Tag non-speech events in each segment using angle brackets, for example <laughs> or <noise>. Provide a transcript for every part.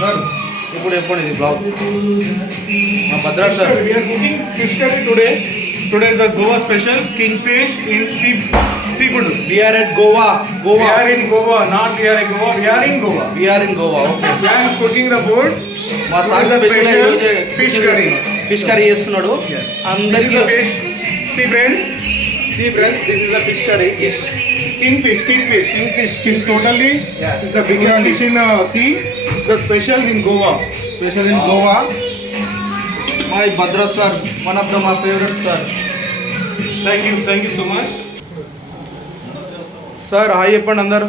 Sir ఇప్పుడు చెప్పండి ఇది బ్లాగ్ మా భద్రాడు sir We are cooking fish curry today. Today is the Goa special kingfish in sea seafood. We are at Goa are in Goa, not we are in Goa. We are in Goa. We are in Goa okay am cooking the food. మా sir special fish curry. Fish curry చేస్తున్నాడు అందరికీ fish. See friends, see friends this is the fish curry kingfish, kingfish. Kingfish, is totally Yeah. is the biggest fish in uh, sea. The special in Goa. Special in Goa my Bhadra sir one of the my favourite sir Thank you, thank you so much. Sir hi చెప్పండి అందరు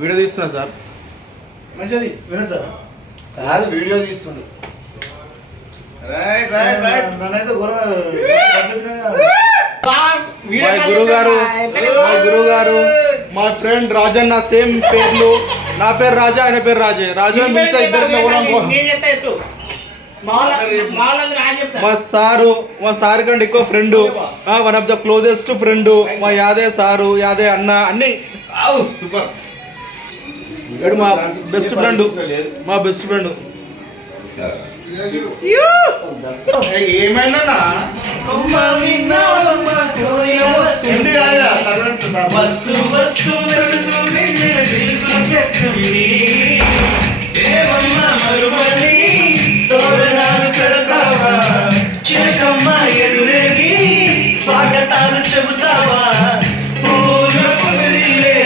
video తీస్తున్నా sir మంచిది కాదు video తీస్తుండు right right right <laughs> మా మా friend Rajanna same పేర్లు. నా పేరు రాజా ఆయన పేరు రాజే. రాజు కూడా మా సారు మా సార్ కంటే ఎక్కువ friend. One of the closest friend. మా యాదే సారు యాదే అన్న అన్ని. సూపర్. మా బెస్ట్ ఫ్రెండ్ మా బెస్ట్ ఫ్రెండ్ ఏమైనా వస్తు వస్తు వెలుగు వెన్నెల మరుమని తోరణాలు పెడతావా చిలకమ్మ ఎదురేగి స్వాగతాలు చెబుతావా పూల పొదిలే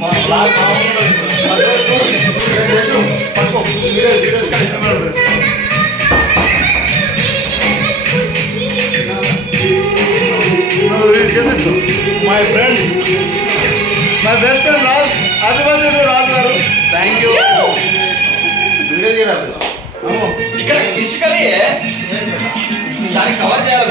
మా my friend my best friend Raj అభిమంత్రుడు Raju గారు థ్యాంక్ యూ ఇక్కడ కర్రీ దానికి కవర్ చేయాలి.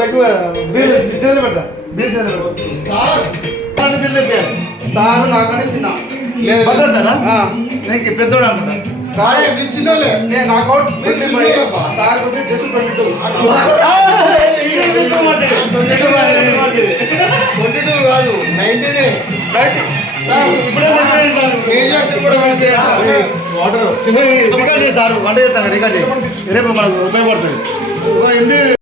సార్ పెగ్గు బిల్ చేతులు పెట్టా బిల్ చేతులు సార్. బిల్ చెప్పారు సార్ నాకంటే చిన్న లేదు. భద్రతారా నేను పెద్దోడు అనుకుంటా. నేను. సార్ వచ్చి just twenty two twenty two కాదు నైన్టీనే. వాటర్. Record sir. వంట చేస్తాను రికార్డ్ రేపు మనకు ఉపయోగపడుతుంది.